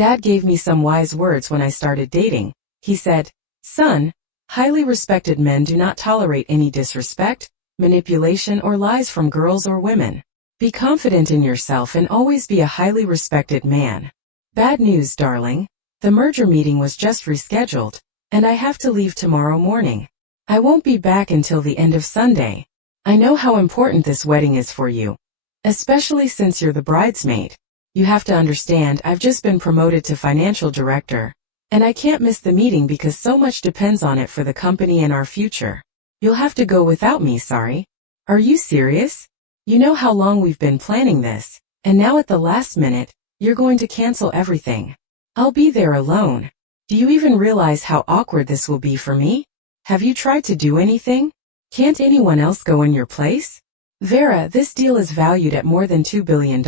Dad gave me some wise words when I started dating. He said, "Son, highly respected men do not tolerate any disrespect, manipulation or lies from girls or women. Be confident in yourself and always be a highly respected man." Bad news, darling. The merger meeting was just rescheduled, and I have to leave tomorrow morning. I won't be back until the end of Sunday. I know how important this wedding is for you, especially since you're the bridesmaid. You have to understand I've just been promoted to financial director, and I can't miss the meeting because so much depends on it for the company and our future. You'll have to go without me, sorry. Are you serious? You know how long we've been planning this, and now at the last minute, you're going to cancel everything. I'll be there alone. Do you even realize how awkward this will be for me? Have you tried to do anything? Can't anyone else go in your place? Vera, this deal is valued at more than $2 billion,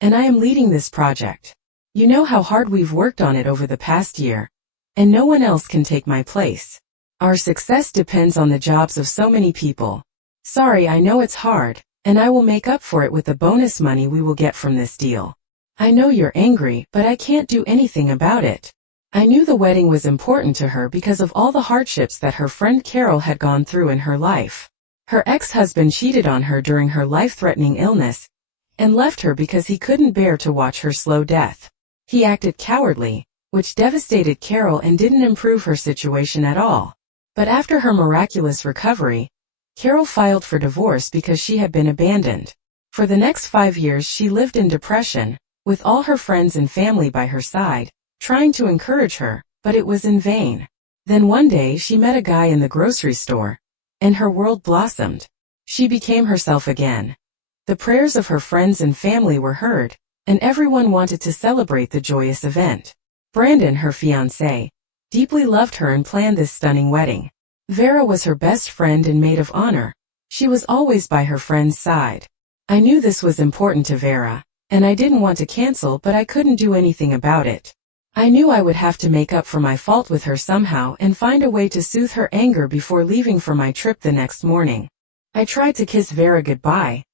and I am leading this project. You know how hard we've worked on it over the past year, and no one else can take my place. Our success depends on the jobs of so many people. Sorry, I know it's hard, and I will make up for it with the bonus money we will get from this deal. I know you're angry, but I can't do anything about it. I knew the wedding was important to her because of all the hardships that her friend Carol had gone through in her life. Her ex-husband cheated on her during her life-threatening illness, and left her because he couldn't bear to watch her slow death. He acted cowardly, which devastated Carol and didn't improve her situation at all. But after her miraculous recovery, Carol filed for divorce because she had been abandoned. For the next 5 years she lived in depression, with all her friends and family by her side, trying to encourage her, but it was in vain. Then one day she met a guy in the grocery store, and her world blossomed. She became herself again. The prayers of her friends and family were heard, and everyone wanted to celebrate the joyous event. Brandon, her fiancé, deeply loved her and planned this stunning wedding. Vera was her best friend and maid of honor. She was always by her friend's side. I knew this was important to Vera, and I didn't want to cancel, but I couldn't do anything about it. I knew I would have to make up for my fault with her somehow and find a way to soothe her anger before leaving for my trip the next morning. I tried to kiss Vera goodbye,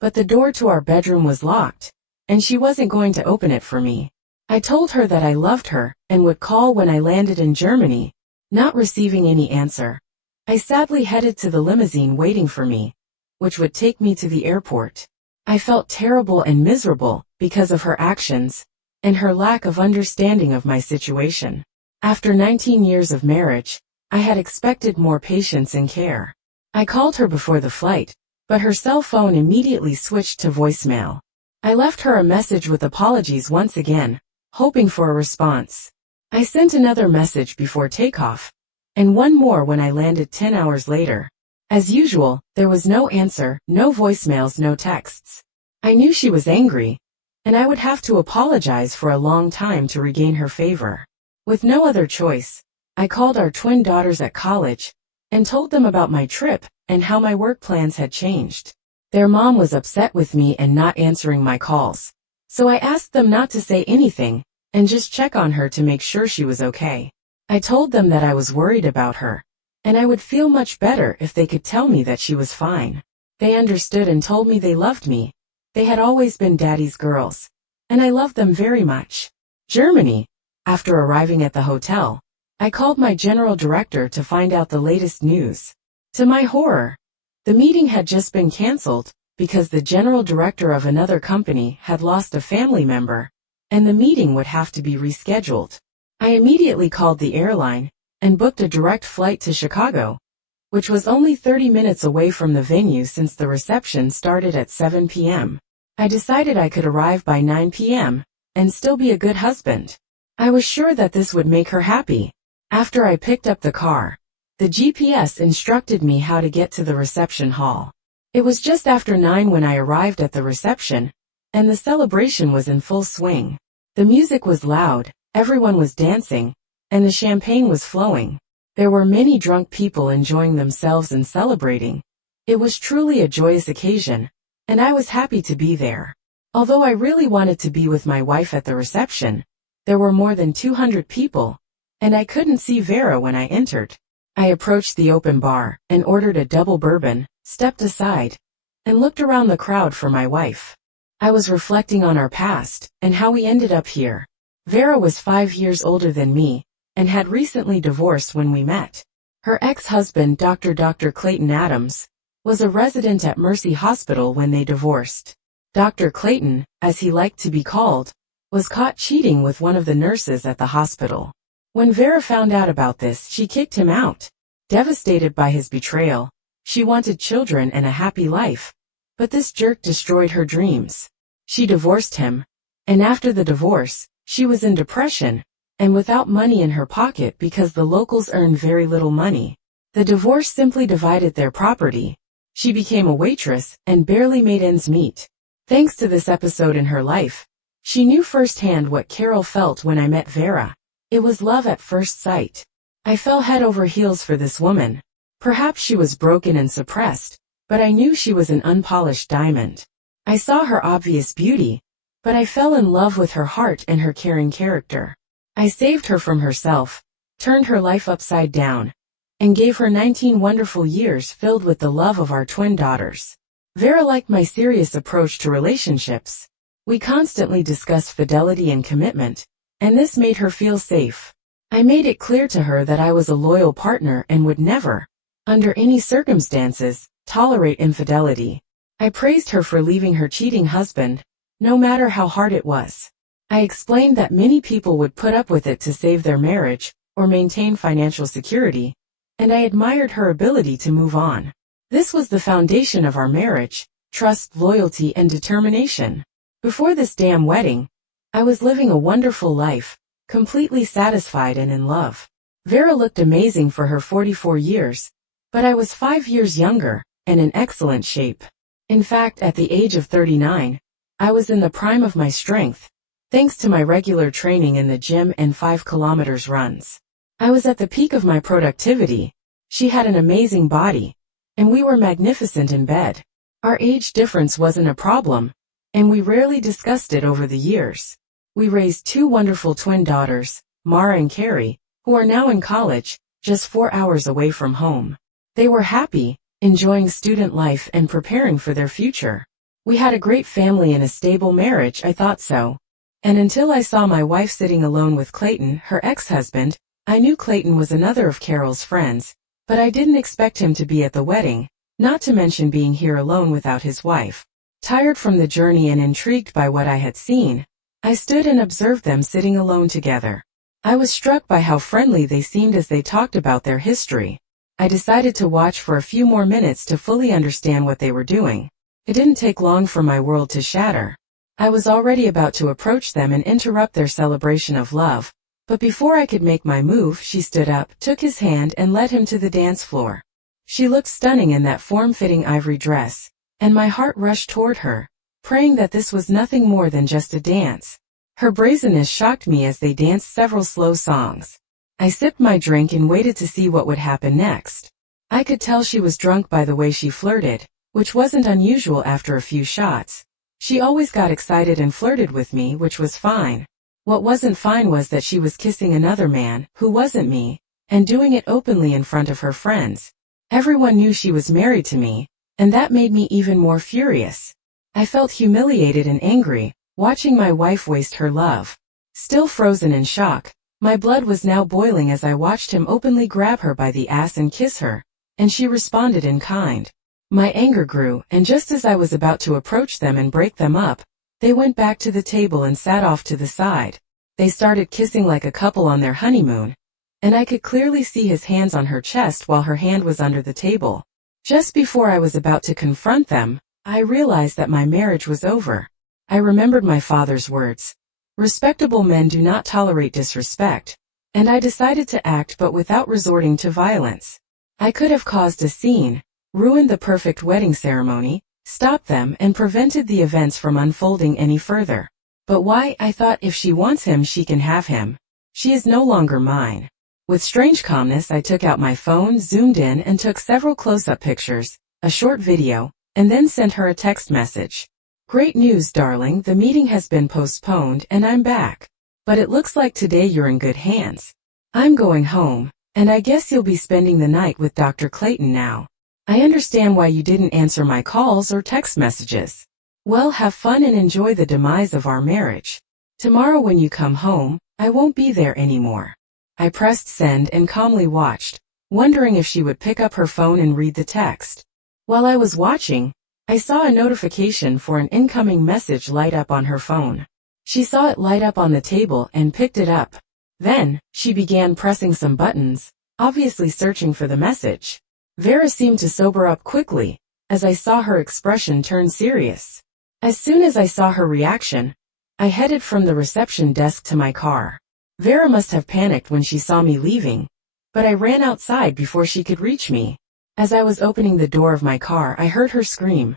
but the door to our bedroom was locked, and she wasn't going to open it for me. I told her that I loved her and would call when I landed in Germany, not receiving any answer. I sadly headed to the limousine waiting for me, which would take me to the airport. I felt terrible and miserable because of her actions and her lack of understanding of my situation. After 19 years of marriage, I had expected more patience and care. I called her before the flight, but her cell phone immediately switched to voicemail. I left her a message with apologies once again, hoping for a response. I sent another message before takeoff, and one more when I landed 10 hours later. As usual, there was no answer, no voicemails, no texts. I knew she was angry, and I would have to apologize for a long time to regain her favor. With no other choice, I called our twin daughters at college and told them about my trip and how my work plans had changed. Their mom was upset with me and not answering my calls, so I asked them not to say anything and just check on her to make sure she was okay. I told them that I was worried about her, and I would feel much better if they could tell me that she was fine. They understood and told me they loved me. They had always been Daddy's girls, and I loved them very much. Germany. After arriving at the hotel, I called my general director to find out the latest news. To my horror, the meeting had just been canceled because the general director of another company had lost a family member, and the meeting would have to be rescheduled. I immediately called the airline and booked a direct flight to Chicago, which was only 30 minutes away from the venue since the reception started at 7 p.m. I decided I could arrive by 9 p.m. and still be a good husband. I was sure that this would make her happy. After I picked up the car, the GPS instructed me how to get to the reception hall. It was just after 9 when I arrived at the reception, and the celebration was in full swing. The music was loud, everyone was dancing, and the champagne was flowing. There were many drunk people enjoying themselves and celebrating. It was truly a joyous occasion, and I was happy to be there. Although I really wanted to be with my wife at the reception, there were more than 200 people, and I couldn't see Vera when I entered. I approached the open bar and ordered a double bourbon, stepped aside, and looked around the crowd for my wife. I was reflecting on our past and how we ended up here. Vera was 5 years older than me, and had recently divorced when we met. Her ex-husband, Dr. Clayton Adams, was a resident at Mercy Hospital when they divorced. Dr. Clayton, as he liked to be called, was caught cheating with one of the nurses at the hospital. When Vera found out about this, she kicked him out. Devastated by his betrayal, she wanted children and a happy life. But this jerk destroyed her dreams. She divorced him, and after the divorce, she was in depression, and without money in her pocket because the locals earned very little money. The divorce simply divided their property. She became a waitress and barely made ends meet. Thanks to this episode in her life, she knew firsthand what Carol felt when I met Vera. It was love at first sight. I fell head over heels for this woman. Perhaps she was broken and suppressed, but I knew she was an unpolished diamond. I saw her obvious beauty, but I fell in love with her heart and her caring character. I saved her from herself, turned her life upside down, and gave her 19 wonderful years filled with the love of our twin daughters. Vera liked my serious approach to relationships. We constantly discussed fidelity and commitment, and this made her feel safe. I made it clear to her that I was a loyal partner and would never, under any circumstances, tolerate infidelity. I praised her for leaving her cheating husband, no matter how hard it was. I explained that many people would put up with it to save their marriage or maintain financial security, and I admired her ability to move on. This was the foundation of our marriage: trust, loyalty, and determination. Before this damn wedding, I was living a wonderful life, completely satisfied and in love. Vera looked amazing for her 44 years, but I was 5 years younger and in excellent shape. In fact, at the age of 39, I was in the prime of my strength, thanks to my regular training in the gym and 5 kilometers runs. I was at the peak of my productivity. She had an amazing body, and we were magnificent in bed. Our age difference wasn't a problem, and we rarely discussed it over the years. We raised 2 wonderful twin daughters, Mara and Carrie, who are now in college, just 4 hours away from home. They were happy, enjoying student life and preparing for their future. We had a great family and a stable marriage. I thought so. And until I saw my wife sitting alone with Clayton, her ex-husband, I knew Clayton was another of Carol's friends, but I didn't expect him to be at the wedding, not to mention being here alone without his wife. Tired from the journey and intrigued by what I had seen, I stood and observed them sitting alone together. I was struck by how friendly they seemed as they talked about their history. I decided to watch for a few more minutes to fully understand what they were doing. It didn't take long for my world to shatter. I was already about to approach them and interrupt their celebration of love, but before I could make my move, she stood up, took his hand, and led him to the dance floor. She looked stunning in that form-fitting ivory dress, and my heart rushed toward her, praying that this was nothing more than just a dance. Her brazenness shocked me as they danced several slow songs. I sipped my drink and waited to see what would happen next. I could tell she was drunk by the way she flirted, which wasn't unusual after a few shots. She always got excited and flirted with me, which was fine. What wasn't fine was that she was kissing another man, who wasn't me, and doing it openly in front of her friends. Everyone knew she was married to me, and that made me even more furious. I felt humiliated and angry, watching my wife waste her love. Still frozen in shock, my blood was now boiling as I watched him openly grab her by the ass and kiss her, and she responded in kind. My anger grew, and just as I was about to approach them and break them up, they went back to the table and sat off to the side. They started kissing like a couple on their honeymoon, and I could clearly see his hands on her chest while her hand was under the table. Just before I was about to confront them, I realized that my marriage was over. I remembered my father's words. Respectable men do not tolerate disrespect, and I decided to act, but without resorting to violence. I could have caused a scene, ruined the perfect wedding ceremony, stopped them, and prevented the events from unfolding any further. But why? I thought, if she wants him, she can have him. She is no longer mine. With strange calmness, I took out my phone, zoomed in, and took several close-up pictures, a short video, and then sent her a text message. Great news, darling, the meeting has been postponed and I'm back. But it looks like today you're in good hands. I'm going home, and I guess you'll be spending the night with Dr. Clayton now. I understand why you didn't answer my calls or text messages. Well, have fun and enjoy the demise of our marriage. Tomorrow when you come home, I won't be there anymore. I pressed send and calmly watched, wondering if she would pick up her phone and read the text. While I was watching, I saw a notification for an incoming message light up on her phone. She saw it light up on the table and picked it up. Then, she began pressing some buttons, obviously searching for the message. Vera seemed to sober up quickly, as I saw her expression turn serious. As soon as I saw her reaction, I headed from the reception desk to my car. Vera must have panicked when she saw me leaving, but I ran outside before she could reach me. As I was opening the door of my car, I heard her scream,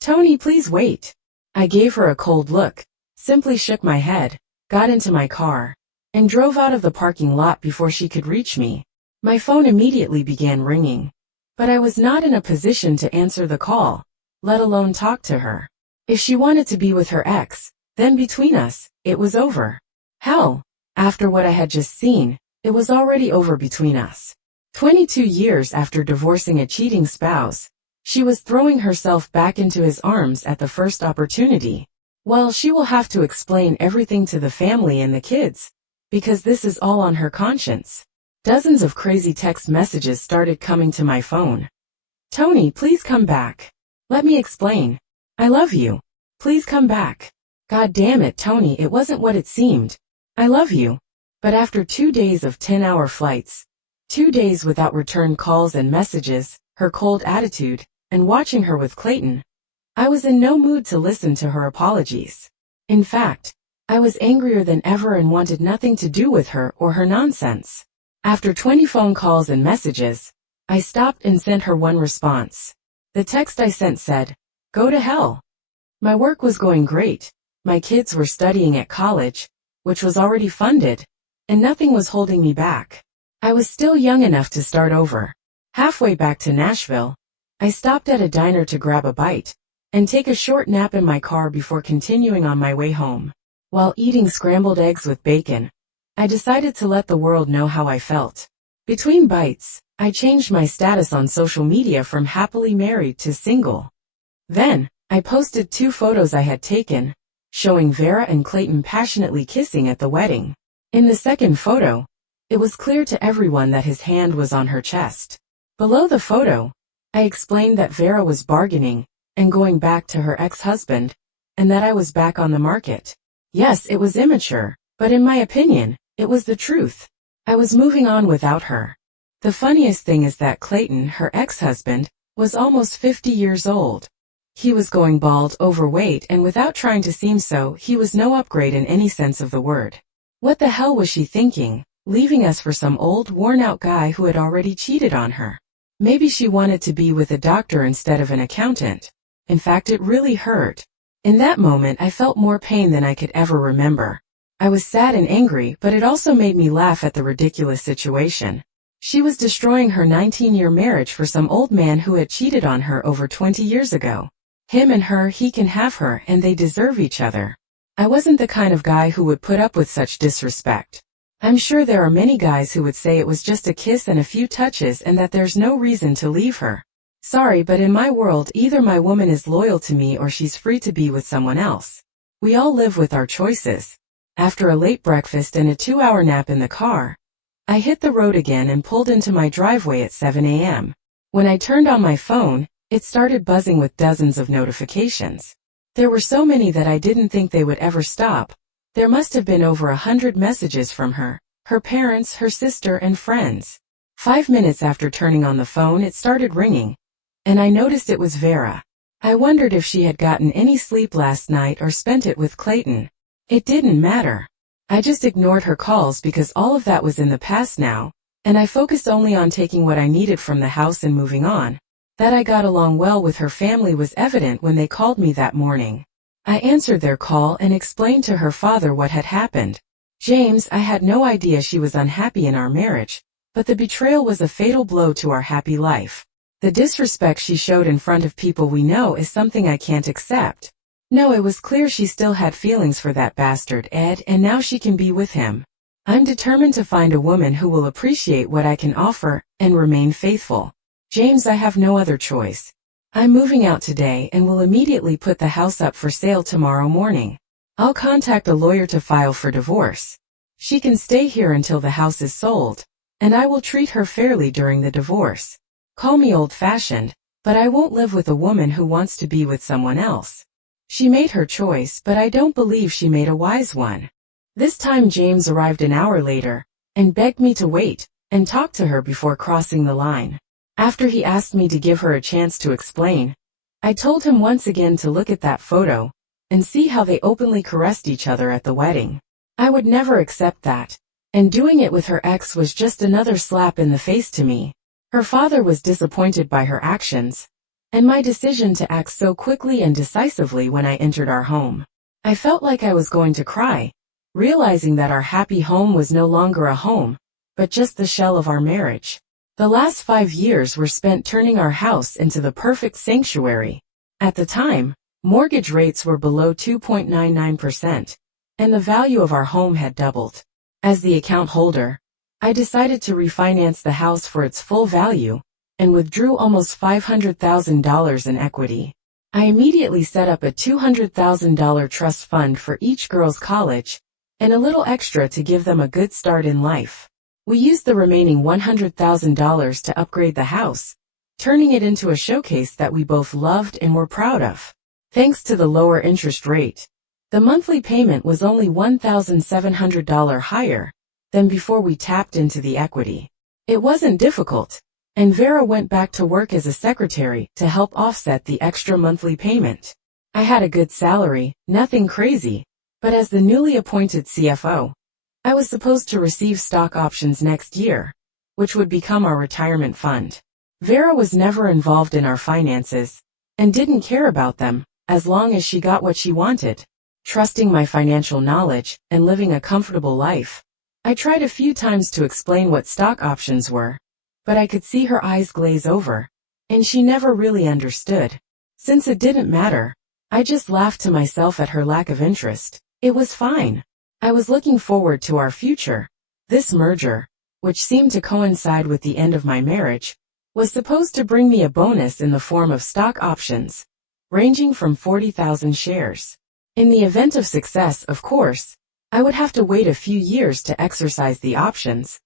"Tony, please wait." I gave her a cold look, simply shook my head, got into my car, and drove out of the parking lot before she could reach me. My phone immediately began ringing, but I was not in a position to answer the call, let alone talk to her. If she wanted to be with her ex, then between us, it was over. Hell, after what I had just seen, it was already over between us. 22 years after divorcing a cheating spouse, she was throwing herself back into his arms at the first opportunity. Well, she will have to explain everything to the family and the kids, because this is all on her conscience. Dozens of crazy text messages started coming to my phone. "Tony, please come back. Let me explain. I love you. Please come back. God damn it, Tony, it wasn't what it seemed. I love you." But after 2 days of 10-hour flights, 2 days without return calls and messages, her cold attitude, and watching her with Clayton, I was in no mood to listen to her apologies. In fact, I was angrier than ever and wanted nothing to do with her or her nonsense. After 20 phone calls and messages, I stopped and sent her one response. The text I sent said, "Go to hell." My work was going great, my kids were studying at college, which was already funded, and nothing was holding me back. I was still young enough to start over. Halfway back to Nashville, I stopped at a diner to grab a bite, and take a short nap in my car before continuing on my way home. While eating scrambled eggs with bacon, I decided to let the world know how I felt. Between bites, I changed my status on social media from happily married to single. Then, I posted 2 photos I had taken, showing Vera and Clayton passionately kissing at the wedding. In the second photo, it was clear to everyone that his hand was on her chest. Below the photo, I explained that Vera was bargaining and going back to her ex-husband, and that I was back on the market. Yes, it was immature, but in my opinion, it was the truth. I was moving on without her. The funniest thing is that Clayton, her ex-husband, was almost 50 years old. He was going bald, overweight, and without trying to seem so, he was no upgrade in any sense of the word. What the hell was she thinking, leaving us for some old, worn-out guy who had already cheated on her? Maybe she wanted to be with a doctor instead of an accountant. In fact, it really hurt. In that moment, I felt more pain than I could ever remember. I was sad and angry, but it also made me laugh at the ridiculous situation. She was destroying her 19-year marriage for some old man who had cheated on her over 20 years ago. Him and her, he can have her, and they deserve each other. I wasn't the kind of guy who would put up with such disrespect. I'm sure there are many guys who would say it was just a kiss and a few touches and that there's no reason to leave her. Sorry, but in my world, either my woman is loyal to me or she's free to be with someone else. We all live with our choices. After a late breakfast and a 2-hour nap in the car, I hit the road again and pulled into my driveway at 7 a.m. When I turned on my phone, it started buzzing with dozens of notifications. There were so many that I didn't think they would ever stop. There must have been over 100 messages from her, her parents, her sister, and friends. 5 minutes after turning on the phone, it started ringing, and I noticed it was Vera. I wondered if she had gotten any sleep last night or spent it with Clayton. It didn't matter. I just ignored her calls because all of that was in the past now, and I focused only on taking what I needed from the house and moving on. That I got along well with her family was evident when they called me that morning. I answered their call and explained to her father what had happened. James, I had no idea she was unhappy in our marriage, but the betrayal was a fatal blow to our happy life. The disrespect she showed in front of people we know is something I can't accept. No, it was clear she still had feelings for that bastard Ed, and now she can be with him. I'm determined to find a woman who will appreciate what I can offer and remain faithful. James, I have no other choice. I'm moving out today and will immediately put the house up for sale tomorrow morning. I'll contact a lawyer to file for divorce. She can stay here until the house is sold, and I will treat her fairly during the divorce. Call me old-fashioned, but I won't live with a woman who wants to be with someone else. She made her choice, but I don't believe she made a wise one. This time James arrived an hour later, and begged me to wait and talk to her before crossing the line. After he asked me to give her a chance to explain, I told him once again to look at that photo and see how they openly caressed each other at the wedding. I would never accept that, and doing it with her ex was just another slap in the face to me. Her father was disappointed by her actions, and my decision to act so quickly and decisively when I entered our home. I felt like I was going to cry, realizing that our happy home was no longer a home, but just the shell of our marriage. The last 5 years were spent turning our house into the perfect sanctuary. At the time, mortgage rates were below 2.99%, and the value of our home had doubled. As the account holder, I decided to refinance the house for its full value, and withdrew almost $500,000 in equity. I immediately set up a $200,000 trust fund for each girl's college, and a little extra to give them a good start in life. We used the remaining $100,000 to upgrade the house, turning it into a showcase that we both loved and were proud of. Thanks to the lower interest rate, the monthly payment was only $1,700 higher than before we tapped into the equity. It wasn't difficult, and Vera went back to work as a secretary to help offset the extra monthly payment. I had a good salary, nothing crazy, but as the newly appointed CFO, I was supposed to receive stock options next year, which would become our retirement fund. Vera was never involved in our finances, and didn't care about them, as long as she got what she wanted. Trusting my financial knowledge and living a comfortable life, I tried a few times to explain what stock options were, but I could see her eyes glaze over, and she never really understood. Since it didn't matter, I just laughed to myself at her lack of interest. It was fine. I was looking forward to our future. This merger, which seemed to coincide with the end of my marriage, was supposed to bring me a bonus in the form of stock options, ranging from 40,000 shares. In the event of success, of course, I would have to wait a few years to exercise the options,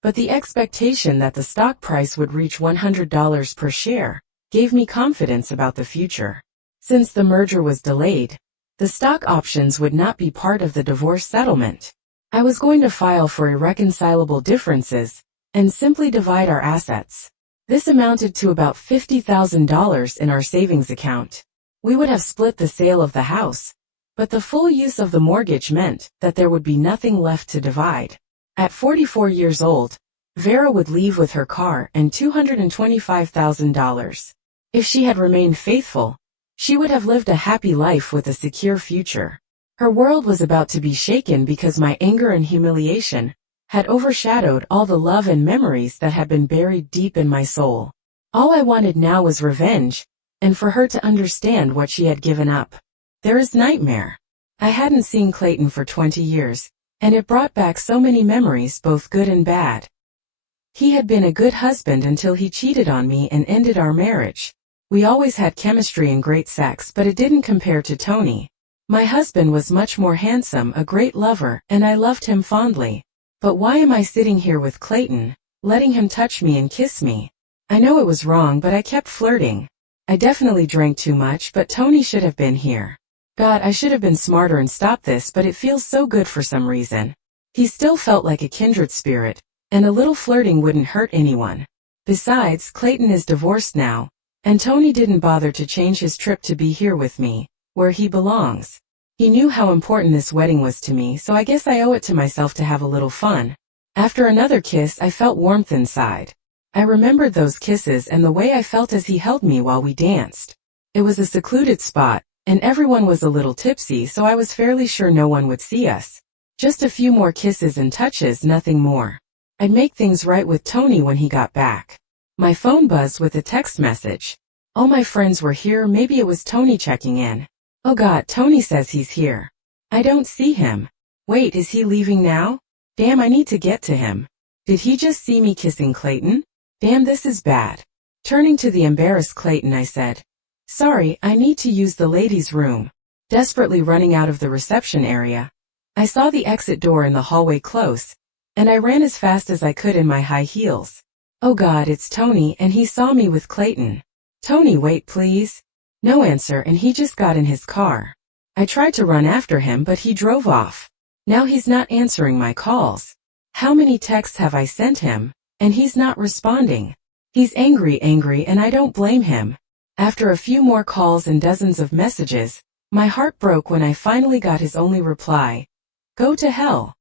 but the expectation that the stock price would reach $100 per share gave me confidence about the future. Since the merger was delayed, the stock options would not be part of the divorce settlement. I was going to file for irreconcilable differences and simply divide our assets. This amounted to about $50,000 in our savings account. We would have split the sale of the house, but the full use of the mortgage meant that there would be nothing left to divide. At 44 years old, Vera would leave with her car and $225,000. If she had remained faithful, she would have lived a happy life with a secure future. Her world was about to be shaken because my anger and humiliation had overshadowed all the love and memories that had been buried deep in my soul. All I wanted now was revenge, and for her to understand what she had given up. There is nightmare. I hadn't seen Clayton for 20 years, and it brought back so many memories, both good and bad. He had been a good husband until he cheated on me and ended our marriage. We always had chemistry and great sex, but it didn't compare to Tony. My husband was much more handsome, a great lover, and I loved him fondly. But why am I sitting here with Clayton, letting him touch me and kiss me? I know it was wrong, but I kept flirting. I definitely drank too much, but Tony should have been here. God, I should have been smarter and stopped this, but it feels so good for some reason. He still felt like a kindred spirit, and a little flirting wouldn't hurt anyone. Besides, Clayton is divorced now, and Tony didn't bother to change his trip to be here with me, where he belongs. He knew how important this wedding was to me, so I guess I owe it to myself to have a little fun. After another kiss, I felt warmth inside. I remembered those kisses and the way I felt as he held me while we danced. It was a secluded spot, and everyone was a little tipsy, so I was fairly sure no one would see us. Just a few more kisses and touches, nothing more. I'd make things right with Tony when he got back. My phone buzzed with a text message. All my friends were here, maybe it was Tony checking in. Oh God, Tony says he's here. I don't see him. Wait, is he leaving now? Damn, I need to get to him. Did he just see me kissing Clayton? Damn, this is bad. Turning to the embarrassed Clayton, I said, "Sorry, I need to use the ladies' room." desperately running out of the reception area. I saw the exit door in the hallway close, and I ran as fast as I could in my high heels. Oh God, it's Tony, and he saw me with Clayton. Tony, wait please. No answer, and he just got in his car. I tried to run after him, but he drove off. Now he's not answering my calls. How many texts have I sent him? And he's not responding. He's angry, and I don't blame him. After a few more calls and dozens of messages, my heart broke when I finally got his only reply. Go to hell.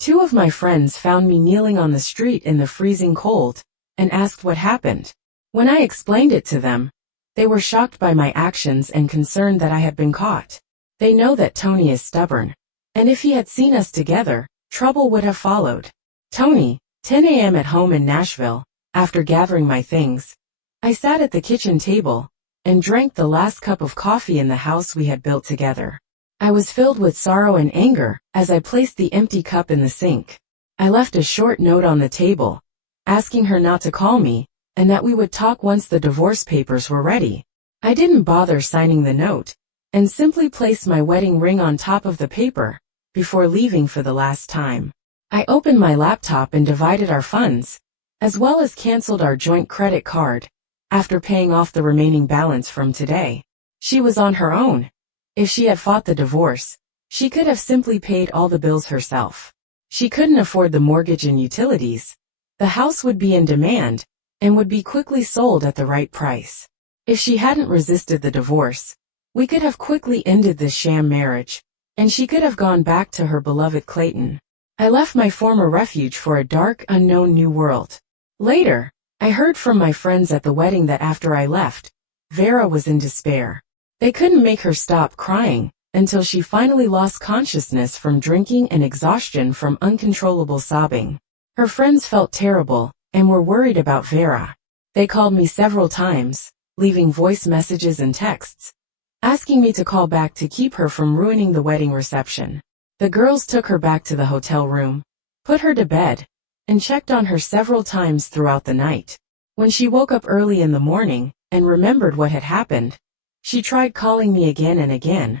2 of my friends found me kneeling on the street in the freezing cold, and asked what happened. When I explained it to them, they were shocked by my actions and concerned that I had been caught. They know that Tony is stubborn, and if he had seen us together, trouble would have followed. Tony, 10 a.m. at home in Nashville. After gathering my things, I sat at the kitchen table and drank the last cup of coffee in the house we had built together. I was filled with sorrow and anger as I placed the empty cup in the sink. I left a short note on the table, asking her not to call me, and that we would talk once the divorce papers were ready. I didn't bother signing the note, and simply placed my wedding ring on top of the paper, before leaving for the last time. I opened my laptop and divided our funds, as well as canceled our joint credit card, after paying off the remaining balance from today. She was on her own. If she had fought the divorce, she could have simply paid all the bills herself. She couldn't afford the mortgage and utilities. The house would be in demand, and would be quickly sold at the right price. If she hadn't resisted the divorce, we could have quickly ended this sham marriage, and she could have gone back to her beloved Clayton. I left my former refuge for a dark, unknown new world. Later, I heard from my friends at the wedding that after I left, Vera was in despair. They couldn't make her stop crying, until she finally lost consciousness from drinking and exhaustion from uncontrollable sobbing. Her friends felt terrible, and were worried about Vera. They called me several times, leaving voice messages and texts, asking me to call back to keep her from ruining the wedding reception. The girls took her back to the hotel room, put her to bed, and checked on her several times throughout the night. When she woke up early in the morning, and remembered what had happened, she tried calling me again and again,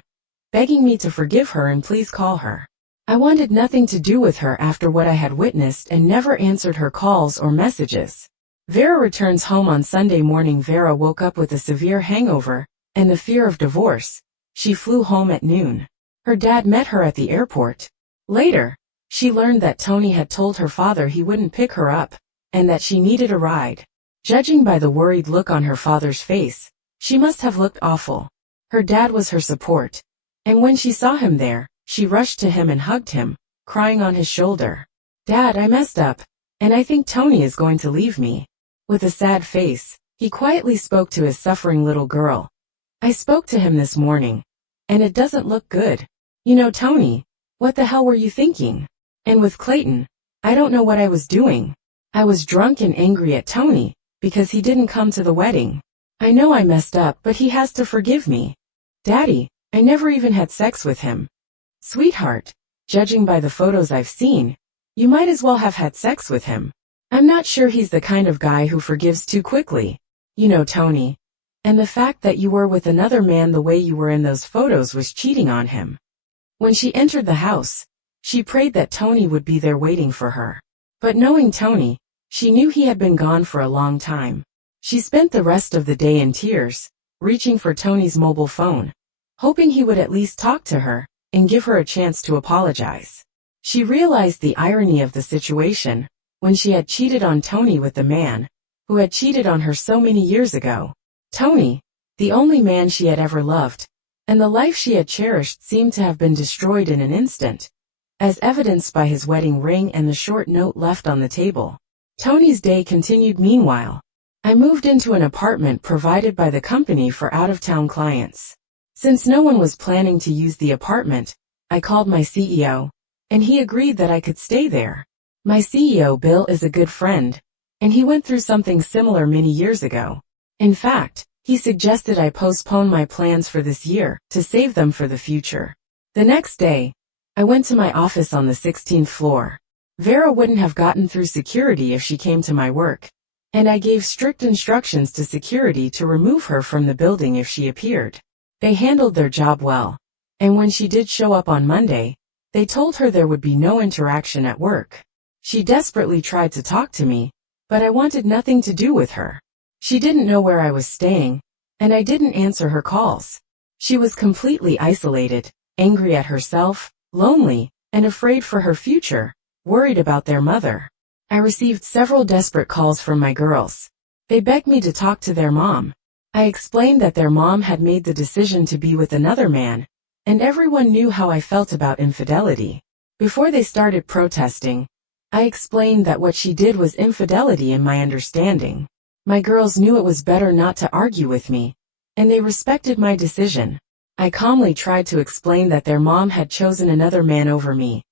begging me to forgive her and please call her. I wanted nothing to do with her after what I had witnessed and never answered her calls or messages. Vera returns home on Sunday morning. Vera woke up with a severe hangover and the fear of divorce. She flew home at noon. Her dad met her at the airport. Later, she learned that Tony had told her father he wouldn't pick her up, and that she needed a ride. Judging by the worried look on her father's face, she must have looked awful. Her dad was her support, and when she saw him there, she rushed to him and hugged him, crying on his shoulder. Dad, I messed up, and I think Tony is going to leave me. With a sad face, he quietly spoke to his suffering little girl. I spoke to him this morning, and it doesn't look good. You know, Tony, what the hell were you thinking? And with Clayton, I don't know what I was doing. I was drunk and angry at Tony, because he didn't come to the wedding. I know I messed up, but he has to forgive me. Daddy, I never even had sex with him. Sweetheart, judging by the photos I've seen, you might as well have had sex with him. I'm not sure he's the kind of guy who forgives too quickly. You know, Tony. And the fact that you were with another man the way you were in those photos was cheating on him. When she entered the house, she prayed that Tony would be there waiting for her. But knowing Tony, she knew he had been gone for a long time. She spent the rest of the day in tears, reaching for Tony's mobile phone, hoping he would at least talk to her and give her a chance to apologize. She realized the irony of the situation when she had cheated on Tony with the man who had cheated on her so many years ago. Tony, the only man she had ever loved, and the life she had cherished, seemed to have been destroyed in an instant, as evidenced by his wedding ring and the short note left on the table. Tony's day continued meanwhile. I moved into an apartment provided by the company for out-of-town clients. Since no one was planning to use the apartment, I called my CEO, and he agreed that I could stay there. My CEO, Bill, is a good friend, and he went through something similar many years ago. In fact, he suggested I postpone my plans for this year to save them for the future. The next day, I went to my office on the 16th floor. Vera wouldn't have gotten through security if she came to my work, and I gave strict instructions to security to remove her from the building if she appeared. They handled their job well, and when she did show up on Monday, they told her there would be no interaction at work. She desperately tried to talk to me, but I wanted nothing to do with her. She didn't know where I was staying, and I didn't answer her calls. She was completely isolated, angry at herself, lonely, and afraid for her future, worried about their mother. I received several desperate calls from my girls. They begged me to talk to their mom. I explained that their mom had made the decision to be with another man, and everyone knew how I felt about infidelity. Before they started protesting, I explained that what she did was infidelity in my understanding. My girls knew it was better not to argue with me, and they respected my decision. I calmly tried to explain that their mom had chosen another man over me,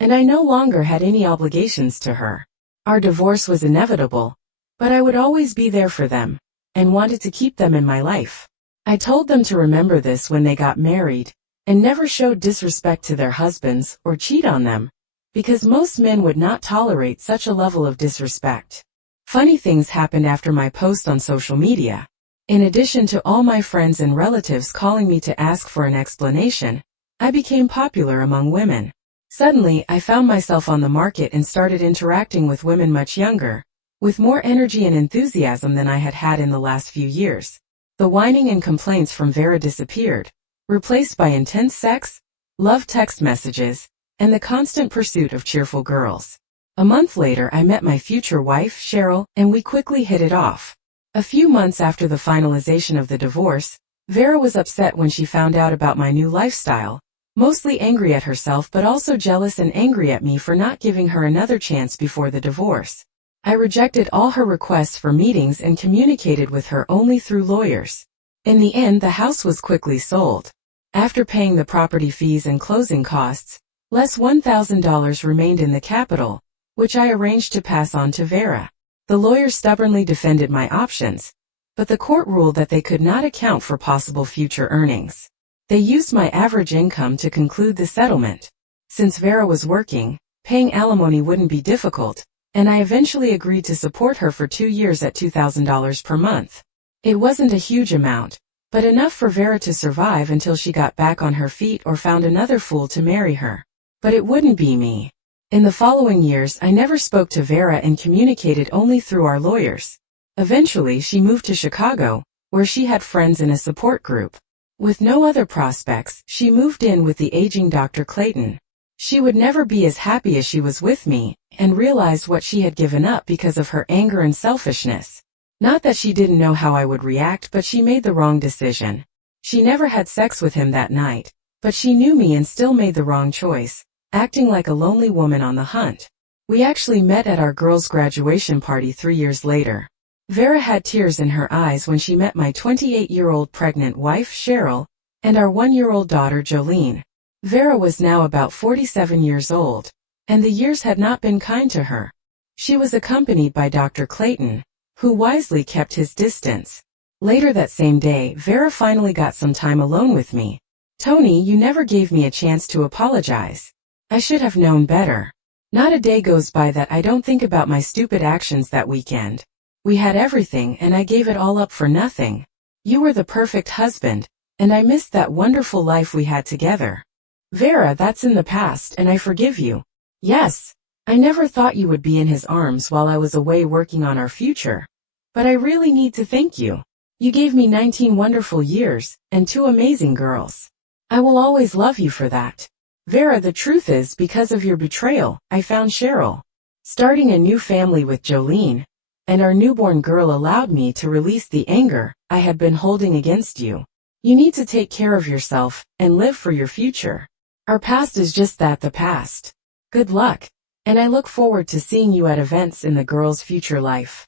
and I no longer had any obligations to her. Our divorce was inevitable, but I would always be there for them, and wanted to keep them in my life. I told them to remember this when they got married, and never showed disrespect to their husbands or cheat on them, because most men would not tolerate such a level of disrespect. Funny things happened after my post on social media. In addition to all my friends and relatives calling me to ask for an explanation, I became popular among women. Suddenly, I found myself on the market and started interacting with women much younger, with more energy and enthusiasm than I had had in the last few years. The whining and complaints from Vera disappeared, replaced by intense sex, love text messages, and the constant pursuit of cheerful girls. A month later, I met my future wife, Cheryl, and we quickly hit it off. A few months after the finalization of the divorce, Vera was upset when she found out about my new lifestyle, mostly angry at herself but also jealous and angry at me for not giving her another chance before the divorce. I rejected all her requests for meetings and communicated with her only through lawyers. In the end, the house was quickly sold. After paying the property fees and closing costs, less $1,000 remained in the capital, which I arranged to pass on to Vera. The lawyer stubbornly defended my options, but the court ruled that they could not account for possible future earnings. They used my average income to conclude the settlement. Since Vera was working, paying alimony wouldn't be difficult, and I eventually agreed to support her for 2 years at $2,000 per month. It wasn't a huge amount, but enough for Vera to survive until she got back on her feet or found another fool to marry her. But it wouldn't be me. In the following years, I never spoke to Vera and communicated only through our lawyers. Eventually, she moved to Chicago, where she had friends in a support group. With no other prospects, she moved in with the aging Dr. Clayton. She would never be as happy as she was with me, and realized what she had given up because of her anger and selfishness. Not that she didn't know how I would react, but she made the wrong decision. She never had sex with him that night, but she knew me and still made the wrong choice, acting like a lonely woman on the hunt. We actually met at our girls' graduation party 3 years later. Vera had tears in her eyes when she met my 28-year-old pregnant wife, Cheryl, and our 1-year-old daughter, Jolene. Vera was now about 47 years old, and the years had not been kind to her. She was accompanied by Dr. Clayton, who wisely kept his distance. Later that same day, Vera finally got some time alone with me. "Tony, you never gave me a chance to apologize. I should have known better. Not a day goes by that I don't think about my stupid actions that weekend. We had everything and I gave it all up for nothing. You were the perfect husband, and I missed that wonderful life we had together. Vera, that's in the past and I forgive you. Yes, I never thought you would be in his arms while I was away working on our future. But I really need to thank you. You gave me 19 wonderful years, and 2 amazing girls. I will always love you for that. Vera, the truth is, because of your betrayal, I found Cheryl. Starting a new family with Jolene, and our newborn girl allowed me to release the anger I had been holding against you. You need to take care of yourself and live for your future. Our past is just that, the past. Good luck, and I look forward to seeing you at events in the girl's future life."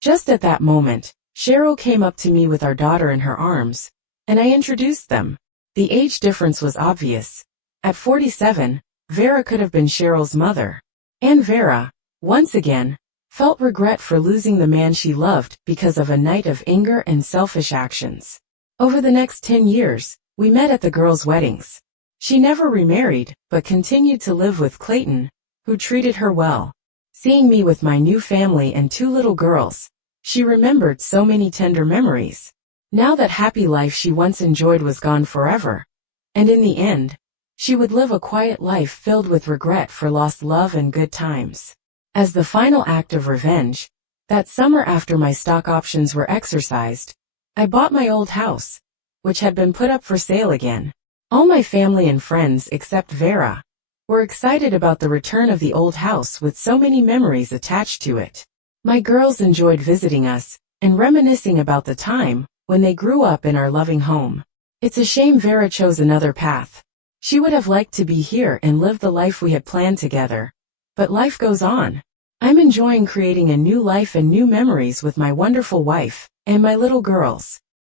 Just at that moment, Cheryl came up to me with our daughter in her arms, and I introduced them. The age difference was obvious. At 47, Vera could have been Cheryl's mother. And Vera, once again, felt regret for losing the man she loved because of a night of anger and selfish actions. Over the next 10 years, we met at the girls' weddings. She never remarried, but continued to live with Clayton, who treated her well. Seeing me with my new family and 2 little girls, she remembered so many tender memories. Now that happy life she once enjoyed was gone forever, and in the end, she would live a quiet life filled with regret for lost love and good times. As the final act of revenge, that summer after my stock options were exercised, I bought my old house, which had been put up for sale again. All my family and friends except Vera were excited about the return of the old house with so many memories attached to it. My girls enjoyed visiting us and reminiscing about the time when they grew up in our loving home. It's a shame Vera chose another path. She would have liked to be here and live the life we had planned together. But life goes on. I'm enjoying creating a new life and new memories with my wonderful wife and my little girls.